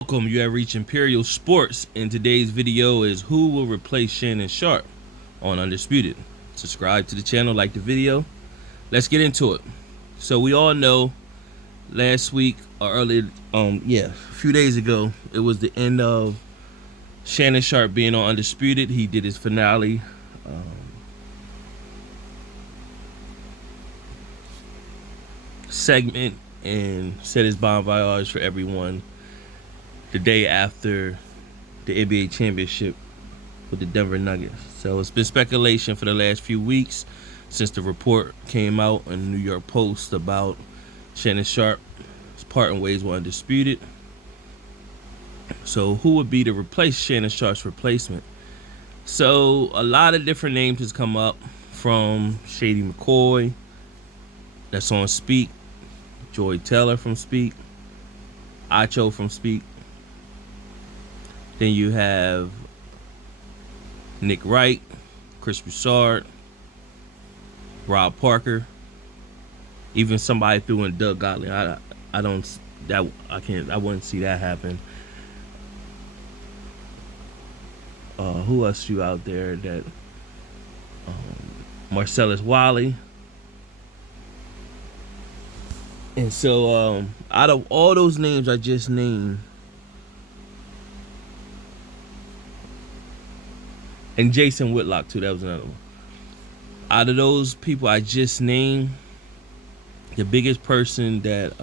Welcome, you have reached Imperial Sports, and today's video is who will replace Shannon Sharpe on Undisputed. Subscribe to the channel, like the video. Let's get into it. So we all know last week or earlier, a few days ago, it was the end of Shannon Sharpe being on Undisputed. He did his finale. Segment and said his bon voyage for everyone the day after the NBA championship with the Denver Nuggets. So it's been speculation for the last few weeks since the report came out in the New York Post about Shannon Sharpe parting ways with Undisputed. So who would be to replace Shannon Sharpe's replacement? So a lot of different names has come up, from Shady McCoy, that's on Speak, Joy Taylor from Speak, Acho from Speak. Then you have Nick Wright, Chris Broussard, Rob Parker, even somebody threw in Doug Gottlieb. I wouldn't see that happen. Who else you out there that Marcellus Wiley. And so out of all those names I just named, and Jason Whitlock too, that was another one. Out of those people I just named, the biggest person that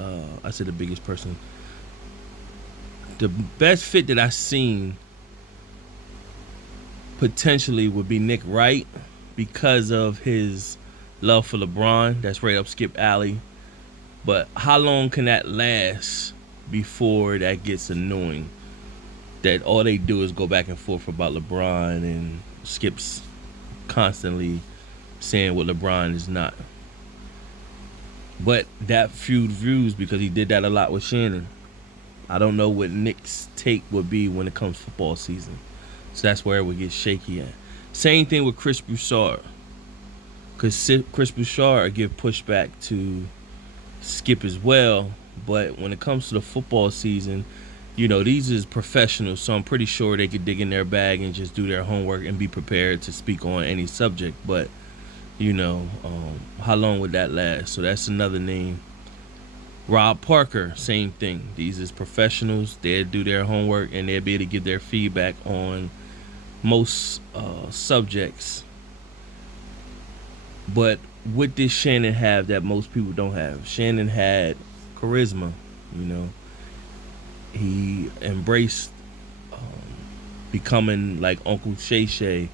the best fit that I've seen potentially would be Nick Wright, because of his love for LeBron. That's right up Skip alley. But how long can that last before that gets annoying? That all they do is go back and forth about LeBron, and Skip's constantly saying what LeBron is not. But that feud views because he did that a lot with Shannon. I don't know what Nick's take would be when it comes football season. So that's where it would get shaky at. Same thing with Chris Broussard. Because Chris Broussard give pushback to Skip as well. But when it comes to the football season, you know, these is professionals, so I'm pretty sure they could dig in their bag and just do their homework and be prepared to speak on any subject. But, you know, how long would that last? So that's another name. Rob Parker, same thing. These is professionals. They'll do their homework and they'll be able to give their feedback on most subjects. But what did Shannon have that most people don't have? Shannon had charisma, you know. He embraced becoming like Uncle Shay Shay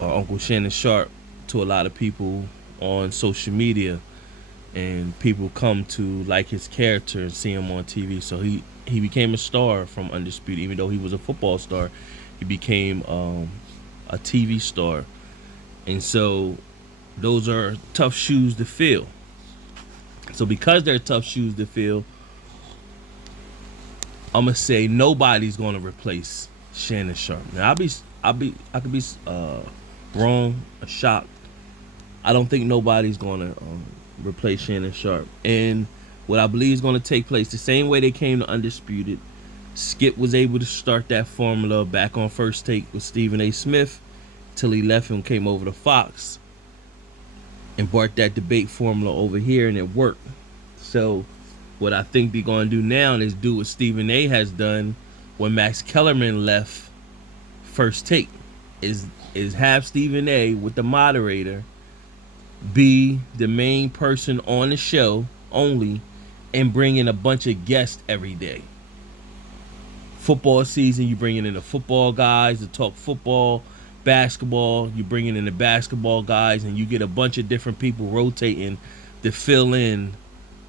or Uncle Shannon Sharpe to a lot of people on social media, and people come to like his character and see him on TV. So he became a star from Undisputed. Even though he was a football star, he became a TV star. And so those are tough shoes to fill. So because they're tough shoes to fill, I'm gonna say nobody's gonna replace Shannon Sharpe. Now I could be wrong or shocked. I don't think nobody's gonna replace Shannon Sharpe. And what I believe is gonna take place, the same way they came to Undisputed, Skip was able to start that formula back on First Take with Stephen A. Smith till he left and came over to Fox and brought that debate formula over here, and it worked. So what I think they're going to do now is do what Stephen A. has done when Max Kellerman left First Take, is have Stephen A. with the moderator be the main person on the show only, and bring in a bunch of guests every day. Football season, you bring in the football guys to talk football. Basketball, you bring in the basketball guys, and you get a bunch of different people rotating to fill in,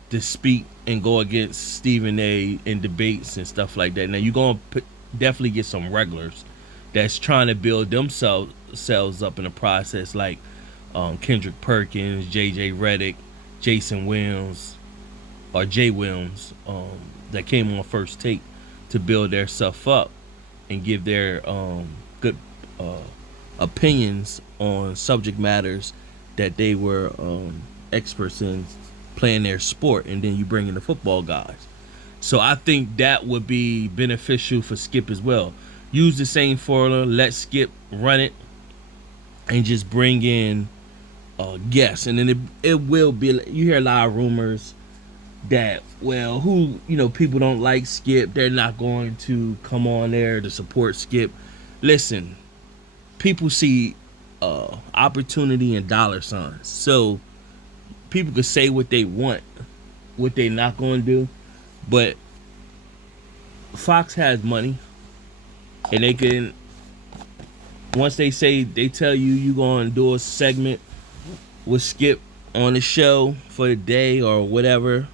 to speak and go against Stephen A. in debates and stuff like that. Now you're going to definitely get some regulars that's trying to build themselves up in the process, like Kendrick Perkins, J.J. Redick, Jason Williams, or Jay Williams, that came on First Take to build their stuff up and give their good opinions on subject matters that they were experts in playing their sport. And then you bring in the football guys. So I think that would be beneficial for Skip as well. Use the same formula, let Skip run it, and just bring in guests. And then it will be, you hear a lot of rumors that, well, who, people don't like Skip, they're not going to come on there to support Skip. Listen, people see opportunity and dollar signs. So people could say what they want, what they not going to do, but Fox has money, and they can, once they tell you going to do a segment with Skip on the show for the day or whatever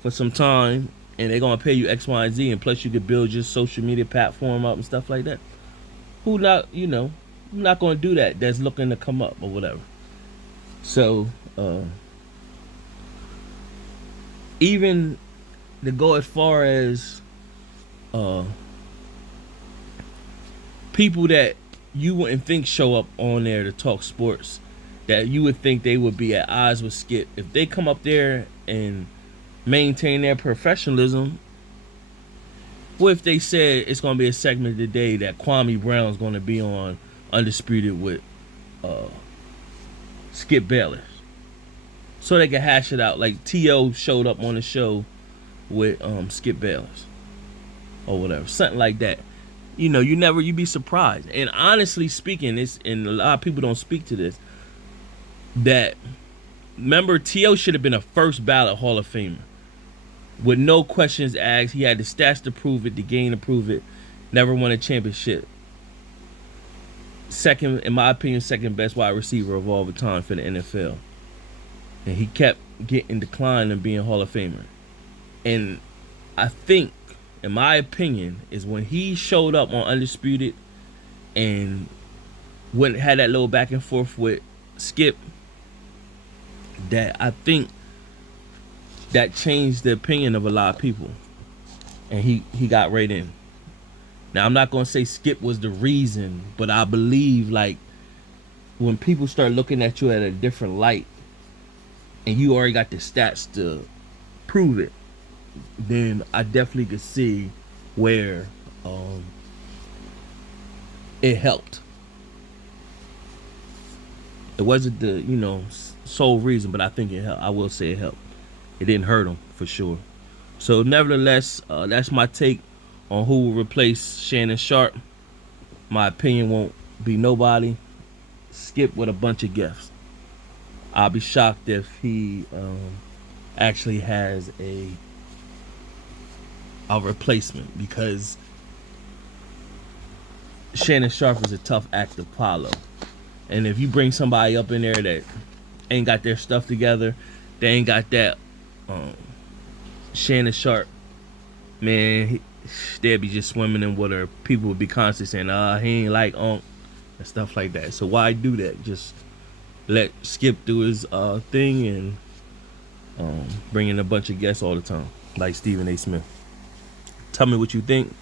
for some time, and they're going to pay you X, Y, and Z, and plus you could build your social media platform up and stuff like that. Who not, not going to do that that's looking to come up or whatever. So, even to go as far as people that you wouldn't think show up on there to talk sports, that you would think they would be at odds with Skip, if they come up there and maintain their professionalism. What if they said it's going to be a segment today that Kwame Brown's going to be on Undisputed with Skip Bayless, so they can hash it out, like T.O. showed up on the show with Skip Bayless or whatever, something like that. You'd be surprised. And honestly speaking, and a lot of people don't speak to this, that, remember, T.O. should have been a first ballot Hall of Famer with no questions asked. He had the stats to prove it, the game to prove it. Never won a championship. Second, in my opinion, second best wide receiver of all the time for the NFL. And he kept getting declined and being Hall of Famer. And I think, in my opinion, is when he showed up on Undisputed and had that little back and forth with Skip, that I think that changed the opinion of a lot of people, and he got right in. Now, I'm not gonna say Skip was the reason, but I believe, like, when people start looking at you at a different light, and you already got the stats to prove it, then I definitely could see where it helped. It wasn't the sole reason, but I think it helped. I will say it helped. It didn't hurt him for sure. So nevertheless, that's my take on who will replace Shannon Sharpe. My opinion won't be nobody. Skip with a bunch of guests. I'll be shocked if he actually has a replacement, because Shannon Sharpe is a tough act to follow. And if you bring somebody up in there that ain't got their stuff together, they ain't got that Shannon Sharpe, man, they'd be just swimming in water. People would be constantly saying, he ain't like and stuff like that. So why do that? Just let Skip do his thing and bring in a bunch of guests all the time, like Stephen A. Smith. Tell me what you think.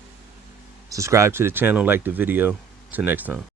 Subscribe to the channel, like the video. Till next time.